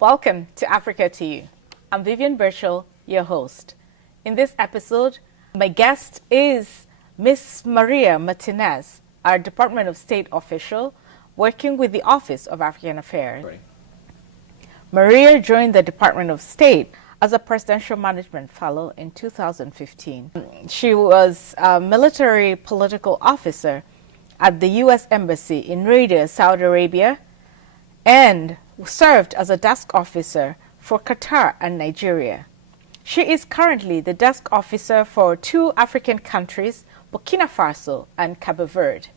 Welcome to Africa to You. I'm Vivian Birchall, your host. In this episode, my guest is Miss Maria Martinez, our Department of State official working with the Office of African Affairs. Ready. Maria joined the Department of State as a Presidential Management Fellow in 2015. She was a military political officer at the U.S. Embassy in Riyadh, Saudi Arabia, and served as a desk officer for Qatar and Nigeria. She is currently the desk officer for two African countries, Burkina Faso and Cabo Verde.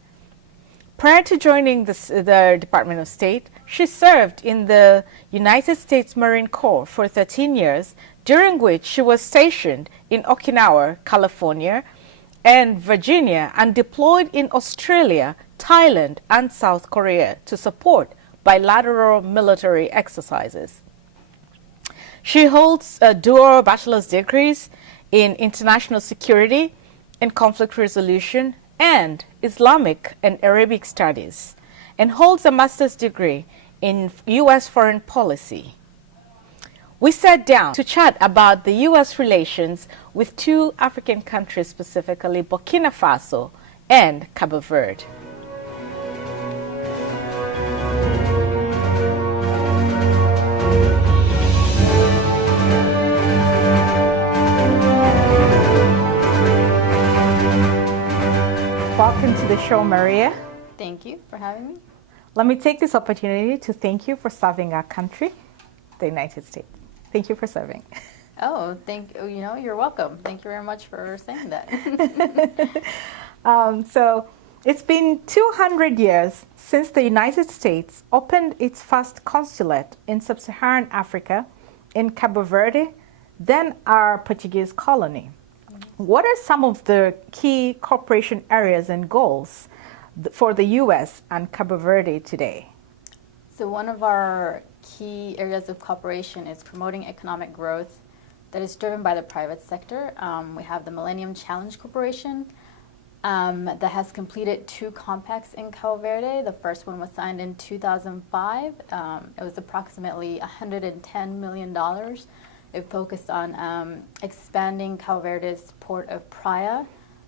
Prior to joining the Department of State, she served in the United States Marine Corps for 13 years, during which she was stationed in Okinawa, California, and Virginia, and deployed in Australia, Thailand, and South Korea to support bilateral military exercises. She holds dual bachelor's degrees in international security and conflict resolution and Islamic and Arabic studies, and holds a master's degree in U.S. foreign policy. We sat down to chat about the U.S. relations with two African countries, specifically Burkina Faso and Cabo Verde. Welcome to the show, Maria. Thank you for having me. Let me take this opportunity to thank you for serving our country, the United States. Thank you for serving. Oh, you're welcome. Thank you very much for saying that. So it's been 200 years since the United States opened its first consulate in sub-Saharan Africa in Cabo Verde, then our Portuguese colony. What are some of the key cooperation areas and goals for the U.S. and Cabo Verde today? So one of our key areas of cooperation is promoting economic growth that is driven by the private sector. We have the Millennium Challenge Corporation that has completed two compacts in Cabo Verde. The first one was signed in 2005. It was approximately $110 million. It focused on expanding Cabo Verde's port of Praia.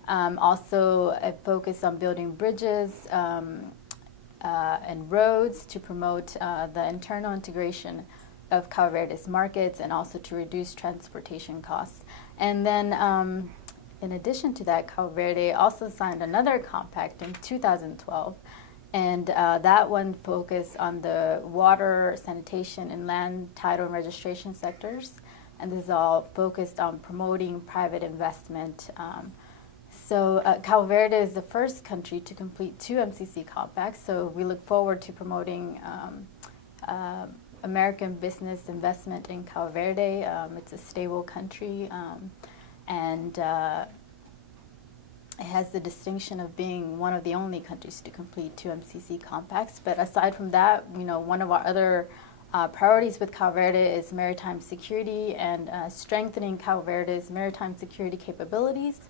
Also, it focused on building bridges and roads to promote the internal integration of Cabo Verde's markets and also to reduce transportation costs. And then, in addition to that, Cabo Verde also signed another compact in 2012. And that one focused on the water, sanitation, and land title and registration sectors. And this is all focused on promoting private investment. So Cabo Verde is the first country to complete two MCC compacts. So we look forward to promoting American business investment in Cabo Verde. It's a stable country, and it has the distinction of being one of the only countries to complete two MCC compacts. But aside from that, one of our other priorities with Cabo Verde is maritime security and strengthening Cabo Verde's maritime security capabilities.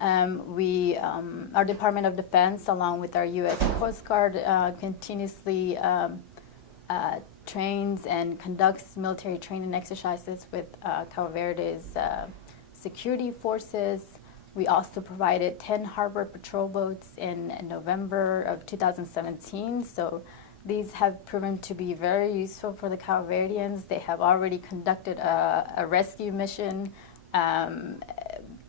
Our Department of Defense, along with our U.S. Coast Guard, continuously trains and conducts military training exercises with Cabo Verde's security forces. We also provided 10 harbor patrol boats in November of 2017. So these have proven to be very useful for the Cabo Verdeans. They have already conducted a rescue mission and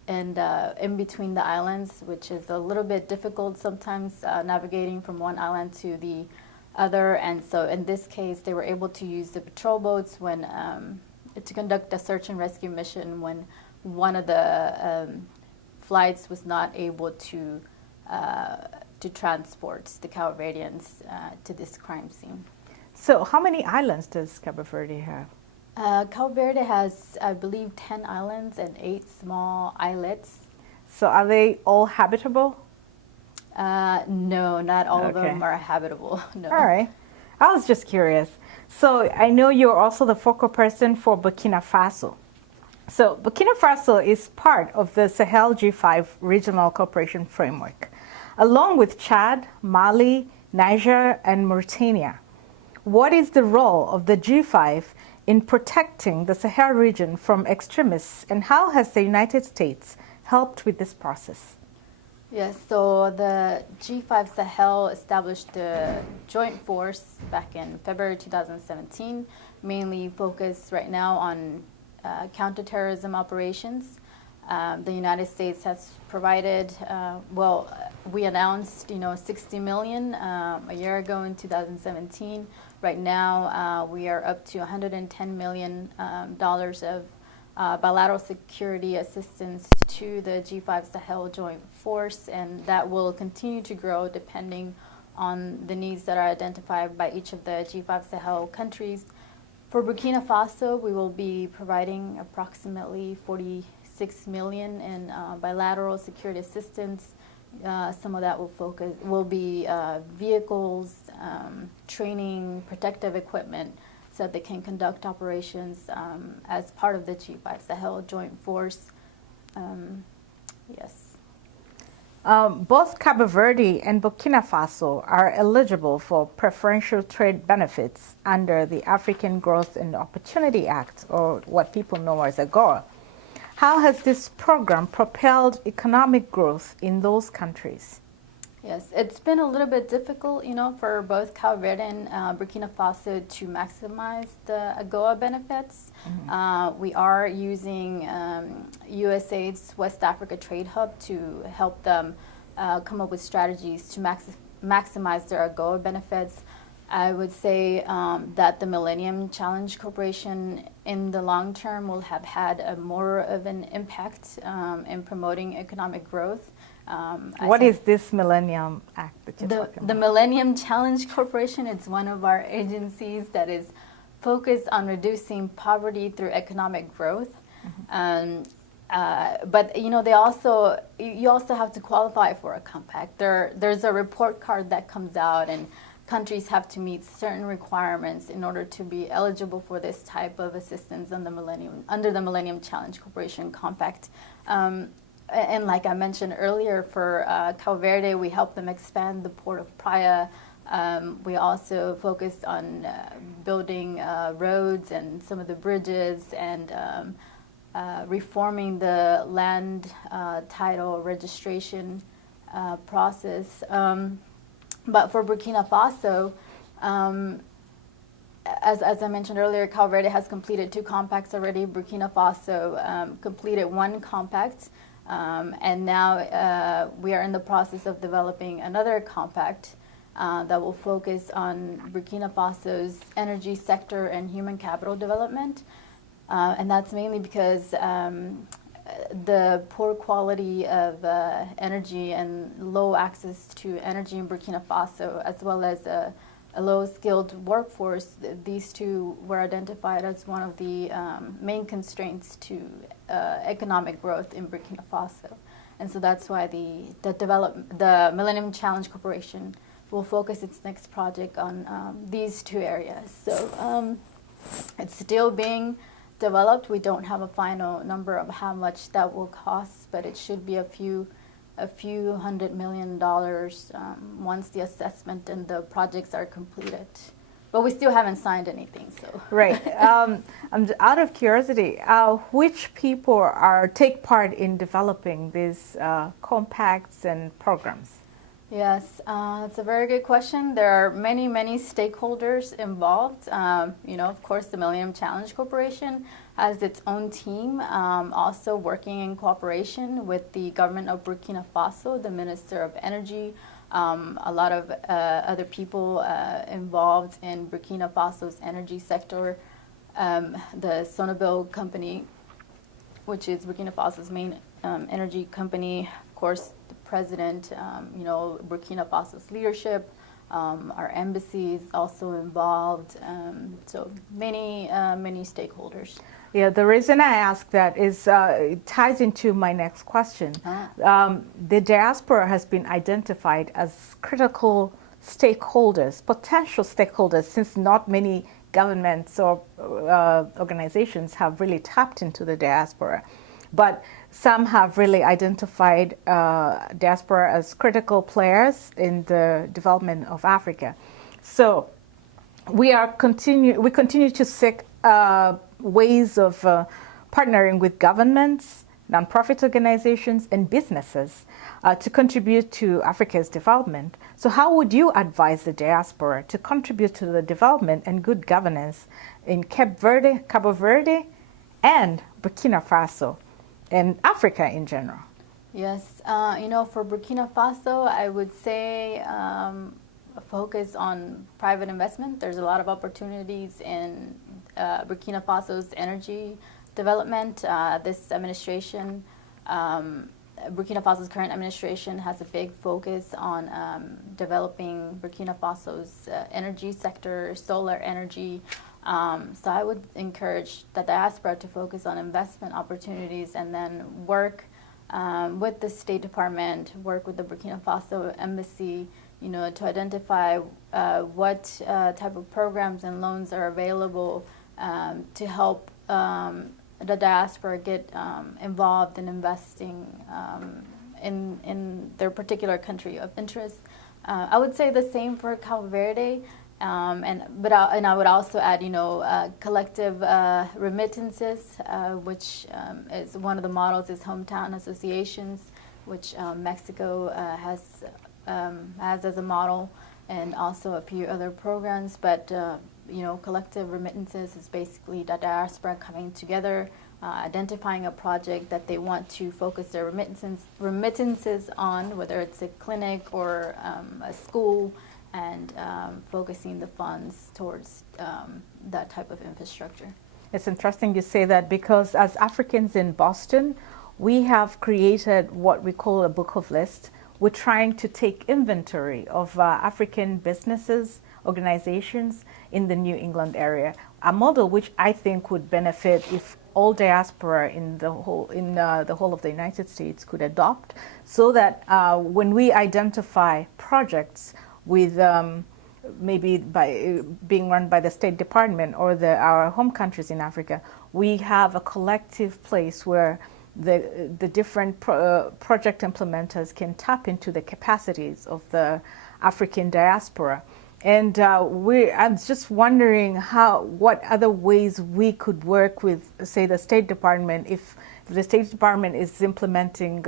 in between the islands, which is a little bit difficult sometimes navigating from one island to the other. And so in this case, they were able to use the patrol boats when to conduct a search and rescue mission when one of the flights was not able to transport the Cabo Verdeans to this crime scene. So how many islands does Cabo Verde have? Cabo Verde has, I believe, 10 islands and 8 small islets. So are they all habitable? No, not all of them are habitable. No. All right. I was just curious. So I know you're also the focal person for Burkina Faso. So Burkina Faso is part of the Sahel G5 Regional Cooperation Framework, along with Chad, Mali, Niger, and Mauritania. What is the role of the G5 in protecting the Sahel region from extremists, and how has the United States helped with this process? Yes, so the G5 Sahel established a joint force back in February 2017, mainly focused right now on counterterrorism operations. The United States has provided, we announced, 60 million a year ago in 2017. Right now, we are up to $110 million of bilateral security assistance to the G5 Sahel Joint Force, and that will continue to grow depending on the needs that are identified by each of the G5 Sahel countries. For Burkina Faso, we will be providing approximately 46 million in bilateral security assistance. Some of that will be vehicles, training, protective equipment, so that they can conduct operations as part of the G5 Sahel Joint Force. Yes. Both Cabo Verde and Burkina Faso are eligible for preferential trade benefits under the African Growth and Opportunity Act, or what people know as AGOA. How has this program propelled economic growth in those countries? Yes, it's been a little bit difficult, for both Cabo Verde and Burkina Faso to maximize the AGOA benefits. Mm-hmm. We are using USAID's West Africa Trade Hub to help them come up with strategies to maximize their AGOA benefits. I would say that the Millennium Challenge Corporation in the long term will have had more of an impact in promoting economic growth. What is this Millennium Act that you're talking about? The Millennium Challenge Corporation, it's one of our agencies that is focused on reducing poverty through economic growth. Mm-hmm. But they you also have to qualify for a compact. There's a report card that comes out, and countries have to meet certain requirements in order to be eligible for this type of assistance under the Millennium Challenge Corporation Compact. And like I mentioned earlier, for Cabo Verde, we helped them expand the port of Praia. We also focused on building roads and some of the bridges, and reforming the land title registration process. But for Burkina Faso, as I mentioned earlier, Cabo Verde has completed 2 compacts already. Burkina Faso completed 1 compact. And now we are in the process of developing another compact that will focus on Burkina Faso's energy sector and human capital development. And that's mainly because the poor quality of energy and low access to energy in Burkina Faso, as well as a low-skilled workforce, these 2 were identified as one of the main constraints to economic growth in Burkina Faso. And so that's why the Millennium Challenge Corporation will focus its next project on these 2 areas. So it's still being developed. We don't have a final number of how much that will cost, but it should be a few $100 million once the assessment and the projects are completed. But we still haven't signed anything, so. Right. I'm out of curiosity, which people take part in developing these compacts and programs? Yes, it's a very good question. There are many, many stakeholders involved. Of course, the Millennium Challenge Corporation has its own team, also working in cooperation with the government of Burkina Faso, the Minister of Energy, a lot of other people involved in Burkina Faso's energy sector, the Sonabil company, which is Burkina Faso's main energy company, of course, the president, Burkina Faso's leadership, our embassy is also involved, so many stakeholders. Yeah, the reason I ask that is it ties into my next question. The diaspora has been identified as critical stakeholders, potential stakeholders, since not many governments or organizations have really tapped into the diaspora. But some have really identified diaspora as critical players in the development of Africa. So we continue to seek ways of partnering with governments, nonprofit organizations, and businesses to contribute to Africa's development. So how would you advise the diaspora to contribute to the development and good governance in Cabo Verde, and Burkina Faso, and Africa in general? Yes, for Burkina Faso, I would say focus on private investment. There's a lot of opportunities in Burkina Faso's energy development. This administration, Burkina Faso's current administration, has a big focus on developing Burkina Faso's energy sector, solar energy. So I would encourage the diaspora to focus on investment opportunities and then work with the State Department, work with the Burkina Faso embassy, to identify what type of programs and loans are available to help the diaspora get involved in investing in their particular country of interest. I would say the same for Cabo Verde, and I would also add, collective remittances, which is one of the models is hometown associations, which Mexico has as a model, and also a few other programs. But collective remittances is basically the diaspora coming together, identifying a project that they want to focus their remittances on, whether it's a clinic or a school, and focusing the funds towards that type of infrastructure. It's interesting you say that, because as Africans in Boston, we have created what we call a book of lists. We're trying to take inventory of African businesses, organizations in the New England area, a model which I think would benefit if all diaspora in the whole of the United States could adopt, so that when we identify projects with maybe by being run by the State Department or our home countries in Africa, we have a collective place where the different project implementers can tap into the capacities of the African diaspora. And I'm just wondering what other ways we could work with, say, the State Department, if the State Department is implementing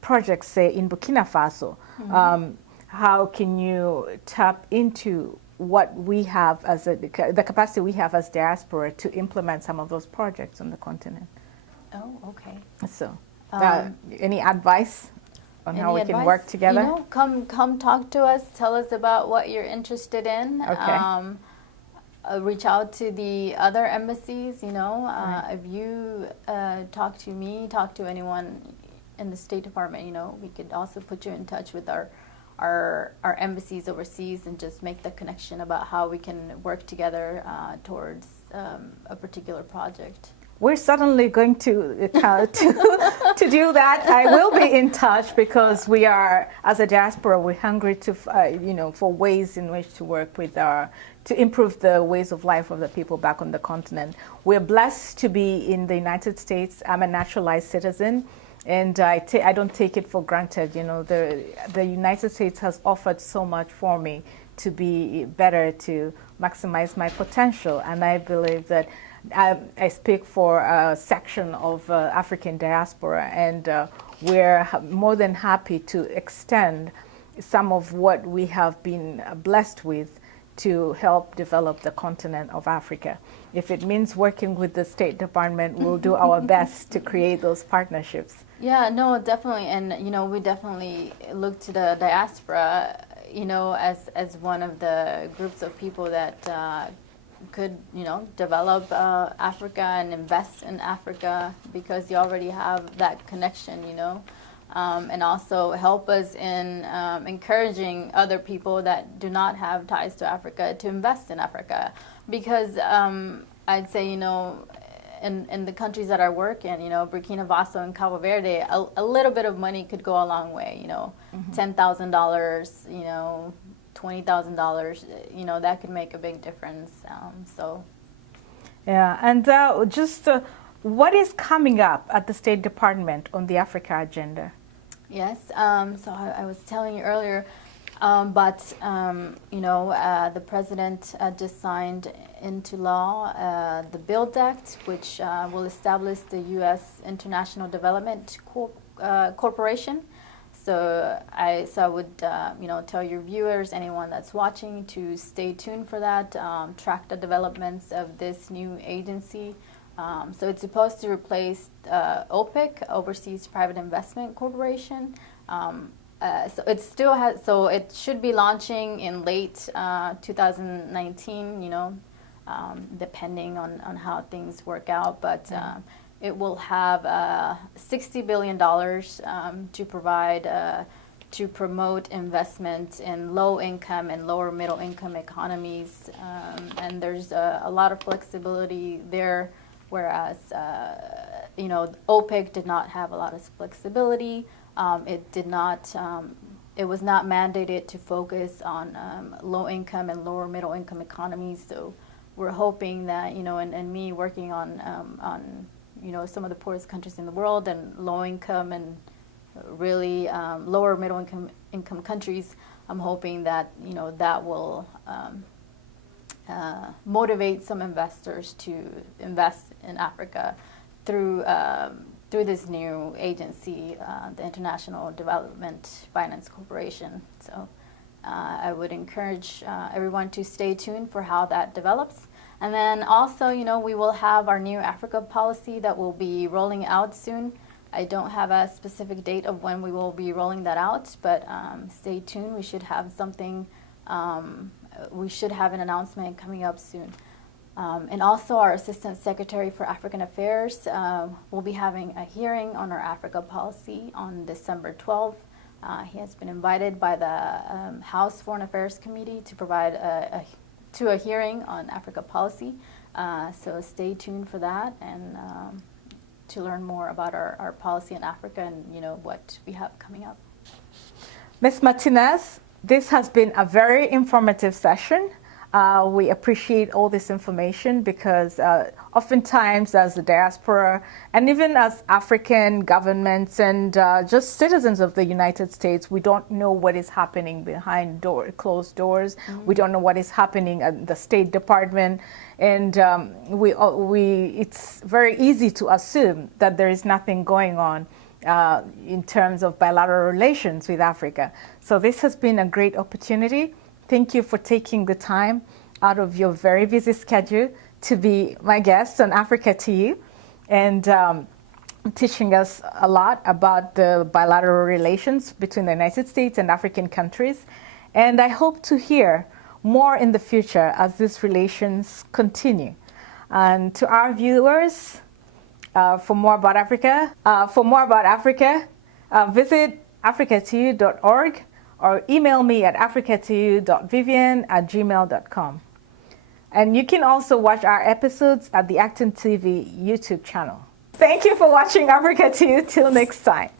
projects, say, in Burkina Faso. Mm-hmm. How can you tap into what we have as the capacity we have as diaspora to implement some of those projects on the continent? Oh, okay. So, any advice on how we can work together? Come talk to us. Tell us about what you're interested in. Okay. Reach out to the other embassies. Right. If you talk to me, talk to anyone in the State Department. We could also put you in touch with our embassies overseas and just make the connection about how we can work together towards a particular project. We're certainly going to do that. I will be in touch, because we are, as a diaspora, we're hungry to for ways in which to work with to improve the ways of life of the people back on the continent. We're blessed to be in the United States. I'm a naturalized citizen, and I don't take it for granted. The United States has offered so much for me to be better, to maximize my potential, and I believe that I speak for a section of African diaspora, and we're more than happy to extend some of what we have been blessed with to help develop the continent of Africa. If it means working with the State Department, we'll do our best to create those partnerships. Yeah, no, definitely. And, we definitely look to the diaspora, as one of the groups of people that could, develop Africa and invest in Africa, because you already have that connection, and also help us in encouraging other people that do not have ties to Africa to invest in Africa. Because I'd say, in the countries that I work in, Burkina Faso and Cabo Verde, a little bit of money could go a long way, mm-hmm. $10,000, $20,000, that could make a big difference. Yeah, and just what is coming up at the State Department on the Africa agenda? Yes, so I was telling you earlier, The president just signed into law the BUILD Act, which will establish the U.S. International Development Corporation. So I would tell your viewers, anyone that's watching, to stay tuned for that. Track the developments of this new agency. So it's supposed to replace OPIC, Overseas Private Investment Corporation. So it should be launching in late 2019, depending on how things work out. But it will have $60 billion to provide to promote investment in low-income and lower-middle-income economies. And there's a lot of flexibility there, whereas OPIC did not have a lot of flexibility. It was not mandated to focus on low-income and lower-middle-income economies. So we're hoping that, and me working on some of the poorest countries in the world and low-income and really lower middle-income countries, I'm hoping that, that will motivate some investors to invest in Africa through this new agency, the International Development Finance Corporation. So I would encourage everyone to stay tuned for how that develops. And then also, we will have our new Africa policy that will be rolling out soon. I don't have a specific date of when we will be rolling that out, but stay tuned. We should have something, we should have an announcement coming up soon. And also our Assistant Secretary for African Affairs will be having a hearing on our Africa policy on December 12th. He has been invited by the House Foreign Affairs Committee to provide a hearing on Africa policy. So stay tuned for that and to learn more about our policy in Africa and what we have coming up. Ms. Martinez, this has been a very informative session. We appreciate all this information because oftentimes as the diaspora and even as African governments and just citizens of the United States, we don't know what is happening behind closed doors. Mm-hmm. We don't know what is happening at the State Department. And it's very easy to assume that there is nothing going on in terms of bilateral relations with Africa. So this has been a great opportunity. Thank you for taking the time out of your very busy schedule to be my guest on Africa to You and teaching us a lot about the bilateral relations between the United States and African countries. And I hope to hear more in the future as these relations continue. And to our viewers, for more about Africa, visit africatoyou.org. or email me at africatoyou.vivian@gmail.com. And you can also watch our episodes at the Acton TV YouTube channel. Thank you for watching Africa to You. Till next time.